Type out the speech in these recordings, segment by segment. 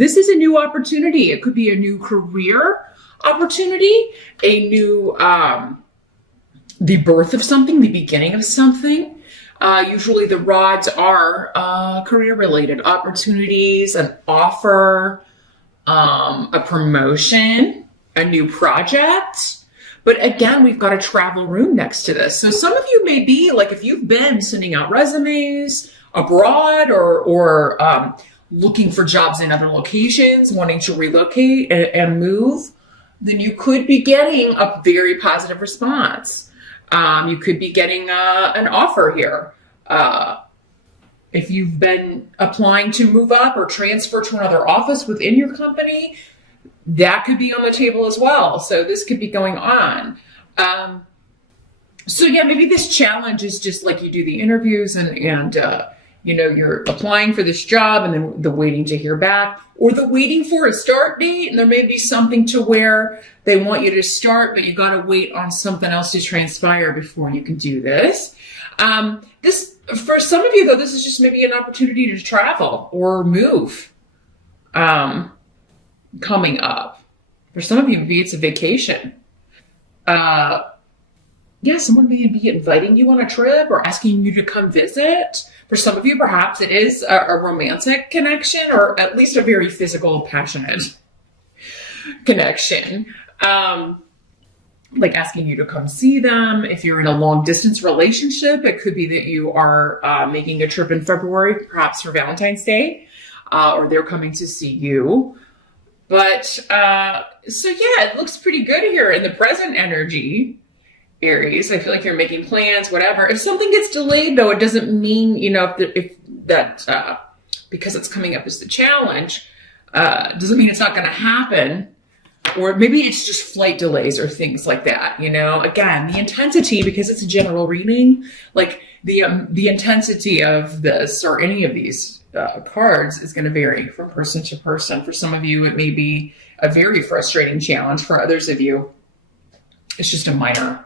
this is a new opportunity. It could be a new career opportunity, a new, the birth of something, the beginning of something. Usually the rods are career-related opportunities, an offer, a promotion, a new project. But again, we've got a travel room next to this. So some of you may be like, if you've been sending out resumes abroad or looking for jobs in other locations, wanting to relocate and move, then you could be getting a very positive response. You could be getting an offer here. If you've been applying to move up or transfer to another office within your company, that could be on the table as well. So this could be going on. So yeah, maybe this challenge is just like you do the interviews and you know, you're applying for this job and then the waiting to hear back, or the waiting for a start date. And there may be something to where they want you to start, but you got to wait on something else to transpire before you can do this. This, for some of you though, this is just maybe an opportunity to travel or move, coming up. For some of you, maybe it's a vacation. Yeah, someone may be inviting you on a trip or asking you to come visit. For some of you, perhaps it is a romantic connection, or at least a very physical, passionate connection. Like asking you to come see them. If you're in a long distance relationship, it could be that you are making a trip in February, perhaps for Valentine's Day, or they're coming to see you. But so yeah, it looks pretty good here in the present energy, Aries. I feel like you're making plans, whatever. If something gets delayed, though, it doesn't mean, you know, if that because it's coming up as the challenge, doesn't mean it's not going to happen. Or maybe it's just flight delays or things like that. You know, again, the intensity, because it's a general reading, like the intensity of this or any of these cards is going to vary from person to person. For some of you, it may be a very frustrating challenge. For others of you, it's just a minor,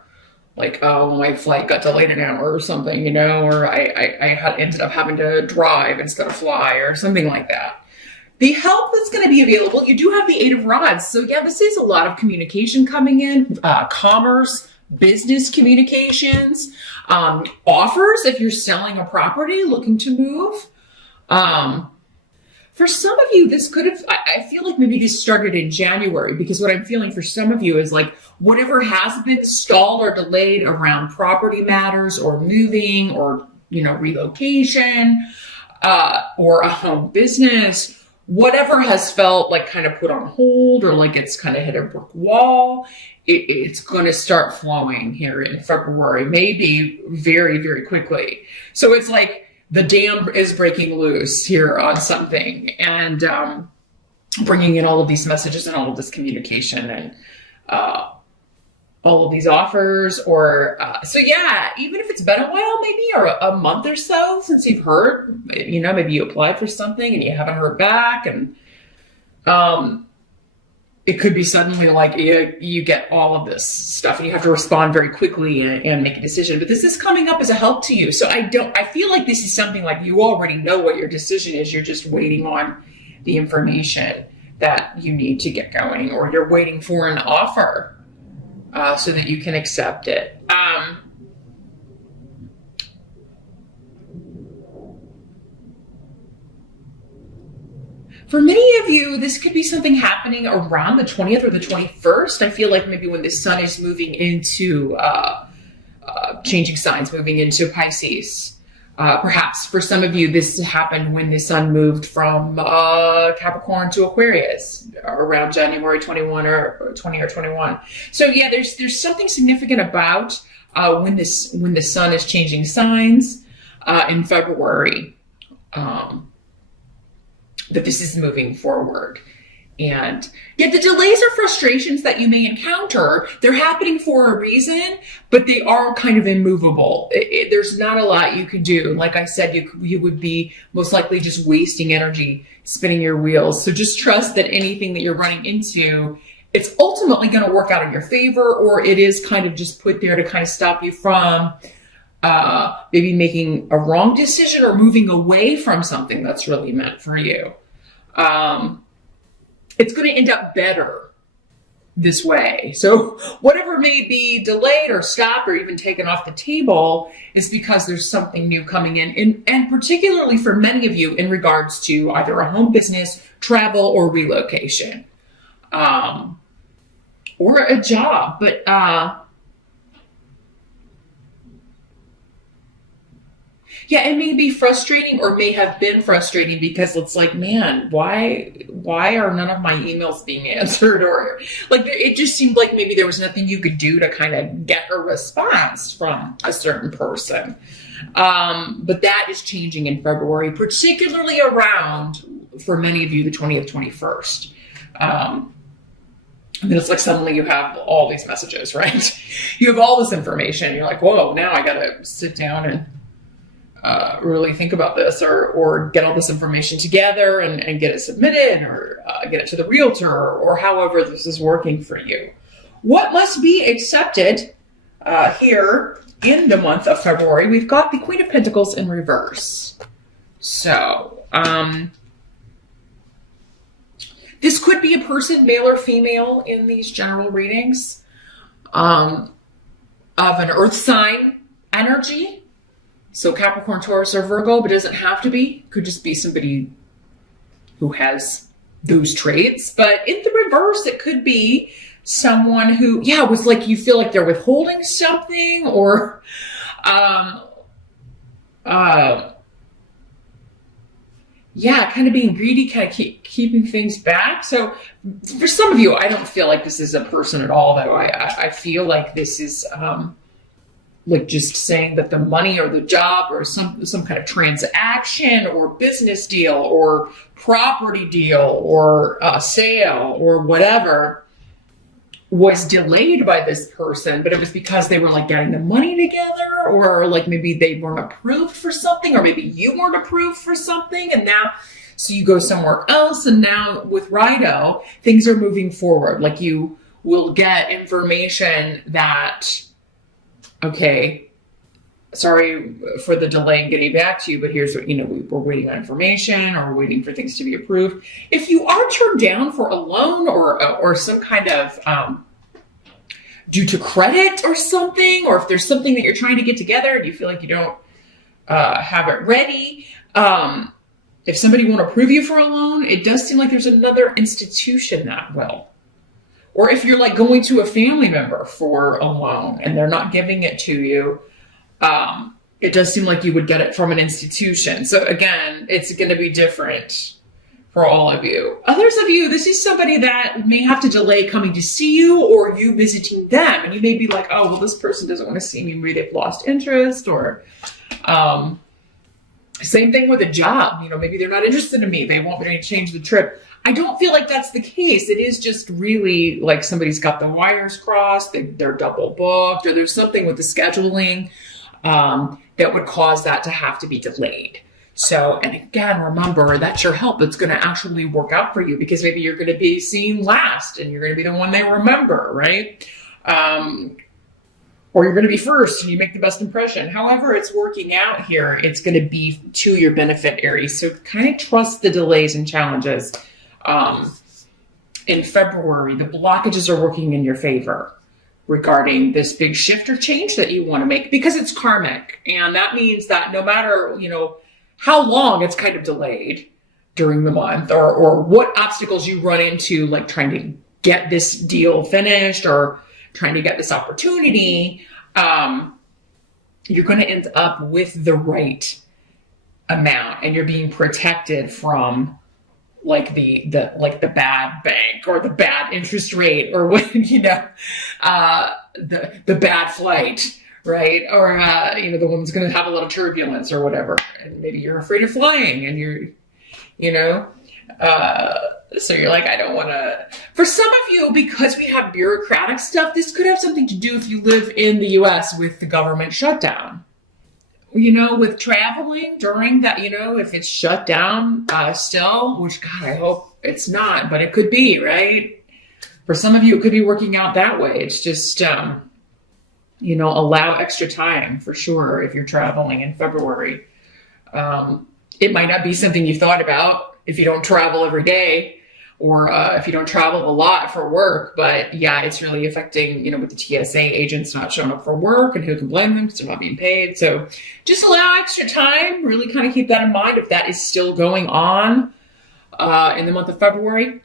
like, oh, my flight got delayed an hour or something, you know, or I ended up having to drive instead of fly or something like that. The help that's going to be available, you do have the Eight of Rods. So yeah, this is a lot of communication coming in, commerce, business communications, offers if you're selling a property, looking to move. For some of you, this could have, I feel like maybe this started in January, because what I'm feeling for some of you is like whatever has been stalled or delayed around property matters or moving or, you know, relocation, or a home business, whatever has felt like kind of put on hold or like it's kind of hit a brick wall, it's going to start flowing here in February, maybe very, very quickly. So it's like the dam is breaking loose here on something and bringing in all of these messages and all of this communication and all of these offers. Or so yeah, even if it's been a while, maybe, or a month or so since you've heard, you know, maybe you applied for something and you haven't heard back, and it could be suddenly like you get all of this stuff and you have to respond very quickly and make a decision. But this is coming up as a help to you. So I feel like this is something like you already know what your decision is. You're just waiting on the information that you need to get going, or you're waiting for an offer so that you can accept it. For many of you, this could be something happening around the 20th or the 21st. I feel like maybe when the sun is moving into, changing signs, moving into Pisces. Perhaps for some of you, this happened when the sun moved from Capricorn to Aquarius around January 21 or 20 or 21. So yeah, there's something significant about when the sun is changing signs in February. That this is moving forward. And yet the delays or frustrations that you may encounter, they're happening for a reason, but they are kind of immovable. There's not a lot you can do. Like I said, you would be most likely just wasting energy spinning your wheels. So just trust that anything that you're running into, it's ultimately going to work out in your favor, or it is kind of just put there to kind of stop you from maybe making a wrong decision or moving away from something that's really meant for you. it's going to end up better this way. So whatever may be delayed or stopped or even taken off the table is because there's something new coming in, and particularly for many of you in regards to either a home business, travel, or relocation, or a job. But yeah, it may be frustrating or may have been frustrating because it's like, man, why are none of my emails being answered? Or like, it just seemed like maybe there was nothing you could do to kind of get a response from a certain person. But that is changing in February, particularly around, for many of you, the 20th, 21st. And then it's like suddenly you have all these messages, right? You have all this information. You're like, whoa, now I got to sit down and really think about this, or get all this information together and get it submitted, or get it to the realtor, or however this is working for you. What must be accepted here in the month of February? We've got the Queen of Pentacles in reverse. So this could be a person, male or female, in these general readings, of an earth sign energy. So Capricorn, Taurus, or Virgo, but it doesn't have to be. Could just be somebody who has those traits. But in the reverse, it could be someone who, was like, you feel like they're withholding something, or kind of being greedy, kind of keeping things back. So for some of you, I don't feel like this is a person at all, though. I feel like this is like just saying that the money or the job or some kind of transaction or business deal or property deal or sale or whatever was delayed by this person, but it was because they were like getting the money together, or like maybe they weren't approved for something, or maybe you weren't approved for something, and now so you go somewhere else, and now with Rido, things are moving forward. Like you will get information that, okay, sorry for the delay in getting back to you, but here's what, we're waiting on information, or we're waiting for things to be approved. If you are turned down for a loan or some kind of, due to credit or something, or if there's something that you're trying to get together and you feel like you don't have it ready, if somebody won't approve you for a loan, it does seem like there's another institution that will. Or if you're like going to a family member for a loan and they're not giving it to you, it does seem like you would get it from an institution. So again, it's going to be different for all of you. Others of you, this is somebody that may have to delay coming to see you, or you visiting them. And you may be like, oh, well, this person doesn't want to see me. Maybe they've lost interest, or same thing with a job. Maybe they're not interested in me. They want me to change the trip. I don't feel like that's the case. It is just really like somebody's got the wires crossed, they're double booked, or there's something with the scheduling that would cause that to have to be delayed. So, and again, remember, that's your help. It's going to actually work out for you, because maybe you're going to be seen last and you're going to be the one they remember, right? Or you're going to be first and you make the best impression. However it's working out here, it's going to be to your benefit, Aries. So kind of trust the delays and challenges. In February, the blockages are working in your favor regarding this big shift or change that you want to make, because it's karmic. And that means that no matter, how long it's kind of delayed during the month, or what obstacles you run into, like trying to get this deal finished or trying to get this opportunity, you're going to end up with the right amount, and you're being protected from like the bad bank or the bad interest rate, or what, the bad flight, right? Or, the one's going to have a lot of turbulence or whatever. And maybe you're afraid of flying, and so you're like, I don't want to. For some of you, because we have bureaucratic stuff, this could have something to do if you live in the US with the government shutdown. With traveling during that, if it's shut down still, which, God, I hope it's not, but it could be, right? For some of you, it could be working out that way. It's just, allow extra time for sure if you're traveling in February. It might not be something you thought about if you don't travel every day, or if you don't travel a lot for work. But yeah, it's really affecting, with the TSA agents not showing up for work, and who can blame them because they're not being paid. So just allow extra time. Really kind of keep that in mind if that is still going on in the month of February.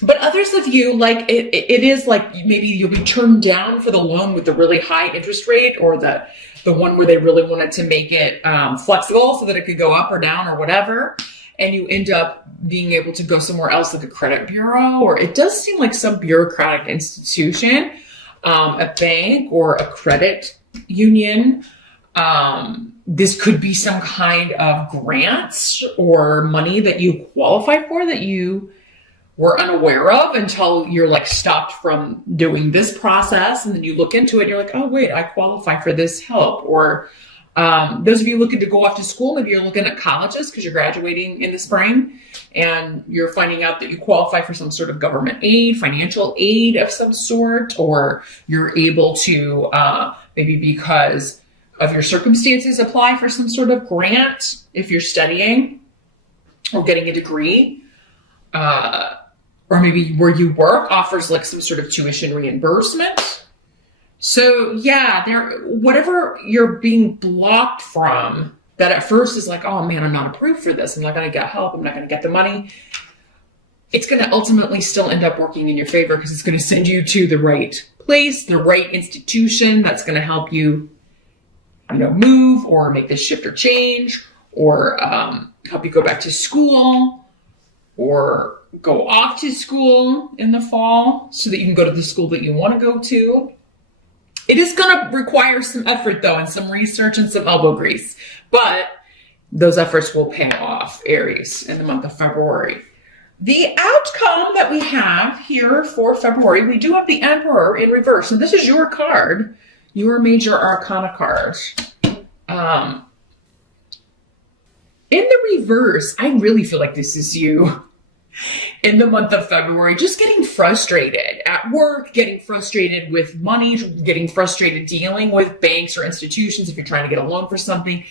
But others of you, like it is like maybe you'll be turned down for the loan with the really high interest rate, or the one where they really wanted to make it flexible so that it could go up or down or whatever. And you end up being able to go somewhere else, like a credit bureau, or it does seem like some bureaucratic institution, a bank or a credit union. This could be some kind of grants or money that you qualify for that you were unaware of until you're like stopped from doing this process. And then you look into it and you're like, oh wait, I qualify for this help. Or those of you looking to go off to school, maybe you're looking at colleges because you're graduating in the spring and you're finding out that you qualify for some sort of government aid, financial aid of some sort, or you're able to maybe because of your circumstances apply for some sort of grant if you're studying or getting a degree. Or maybe where you work offers like some sort of tuition reimbursement. So yeah, whatever you're being blocked from, that at first is like, oh man, I'm not approved for this. I'm not going to get help. I'm not going to get the money. It's going to ultimately still end up working in your favor because it's going to send you to the right place, the right institution that's going to help you, move or make this shift or change, or help you go back to school, or go off to school in the fall so that you can go to the school that you want to go to. It is going to require some effort though, and some research and some elbow grease, but those efforts will pay off, Aries, in the month of February. The outcome that we have here for February, we do have the Emperor in reverse. And this is your card, your major arcana card. In the reverse, I really feel like this is you in the month of February, just getting frustrated at work, getting frustrated with money, getting frustrated dealing with banks or institutions if you're trying to get a loan for something,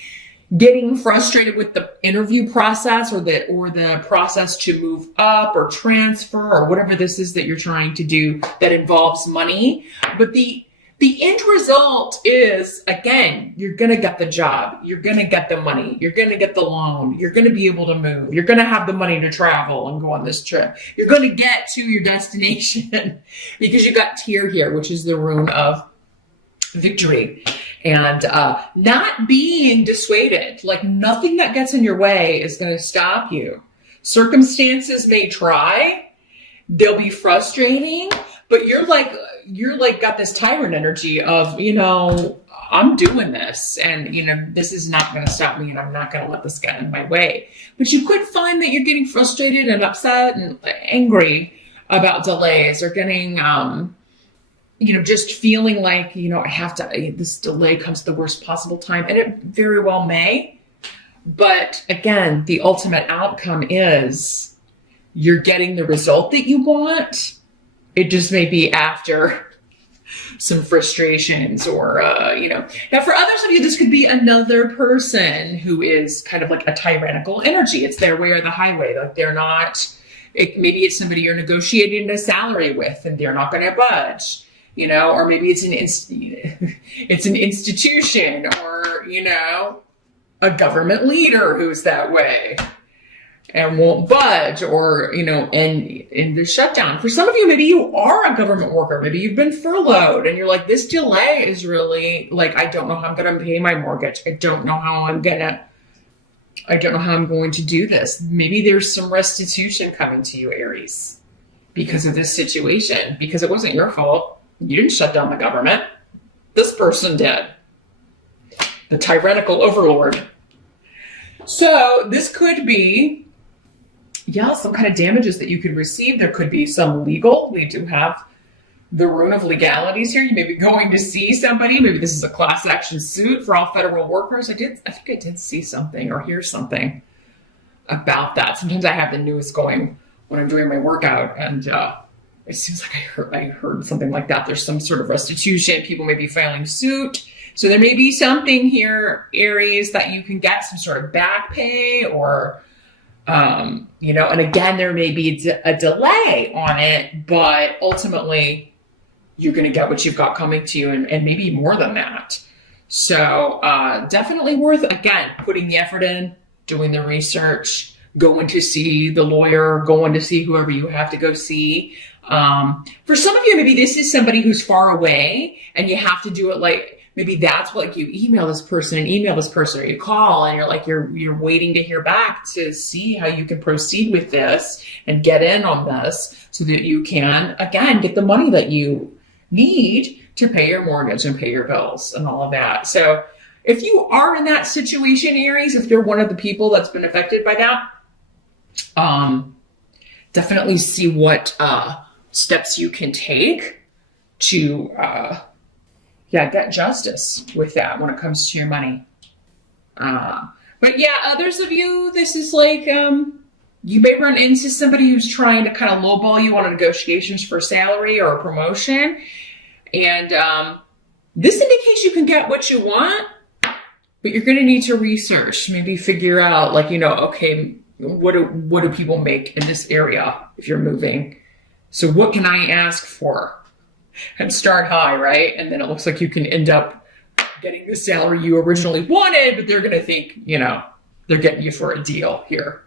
getting frustrated with the interview process or the process to move up or transfer or whatever this is that you're trying to do that involves money. But the end result is, again, you're going to get the job. You're going to get the money. You're going to get the loan. You're going to be able to move. You're going to have the money to travel and go on this trip. You're going to get to your destination because you got Tyr here, which is the rune of victory. And not being dissuaded, like nothing that gets in your way is going to stop you. Circumstances may try. They'll be frustrating, but you're like got this tyrant energy of, I'm doing this and, this is not going to stop me and I'm not going to let this get in my way. But you could find that you're getting frustrated and upset and angry about delays, or getting, just feeling like, this delay comes at the worst possible time. And it very well may. But again, the ultimate outcome is you're getting the result that you want. It just may be after some frustrations or, Now for others of you, this could be another person who is kind of like a tyrannical energy. It's their way or the highway. Like they're not, maybe it's somebody you're negotiating a salary with and they're not going to budge, or maybe it's an institution or, a government leader who's that way and won't budge, or, and the shutdown. For some of you, maybe you are a government worker. Maybe you've been furloughed and you're like, this delay is really like, I don't know how I'm going to pay my mortgage. I don't know how I'm going to do this. Maybe there's some restitution coming to you, Aries, because of this situation, because it wasn't your fault. You didn't shut down the government. This person did. The tyrannical overlord. So this could be, some kind of damages that you could receive. There could be some legal. We do have the rune of legalities here. You may be going to see somebody. Maybe this is a class action suit for all federal workers. I think I did see something or hear something about that. Sometimes I have the news going when I'm doing my workout, and it seems like I heard something like that. There's some sort of restitution. People may be filing suit. So there may be something here, Aries, that you can get some sort of back pay or And again, there may be a delay on it, but ultimately you're going to get what you've got coming to you, and maybe more than that. So definitely worth, again, putting the effort in, doing the research, going to see the lawyer, going to see whoever you have to go see. For some of you, maybe this is somebody who's far away and you have to do it like, maybe that's what, like, you email this person and email this person, or you call and you're like, you're waiting to hear back to see how you can proceed with this and get in on this so that you can, again, get the money that you need to pay your mortgage and pay your bills and all of that. So if you are in that situation, Aries, if you're one of the people that's been affected by that, definitely see what steps you can take to get justice with that when it comes to your money. But yeah, others of you, this is like, you may run into somebody who's trying to kind of lowball you on negotiations for salary or a promotion. And this indicates you can get what you want, but you're going to need to research, maybe figure out, like, okay, what do people make in this area if you're moving? So what can I ask for? And start high, right? And then it looks like you can end up getting the salary you originally wanted, but they're going to think, they're getting you for a deal here.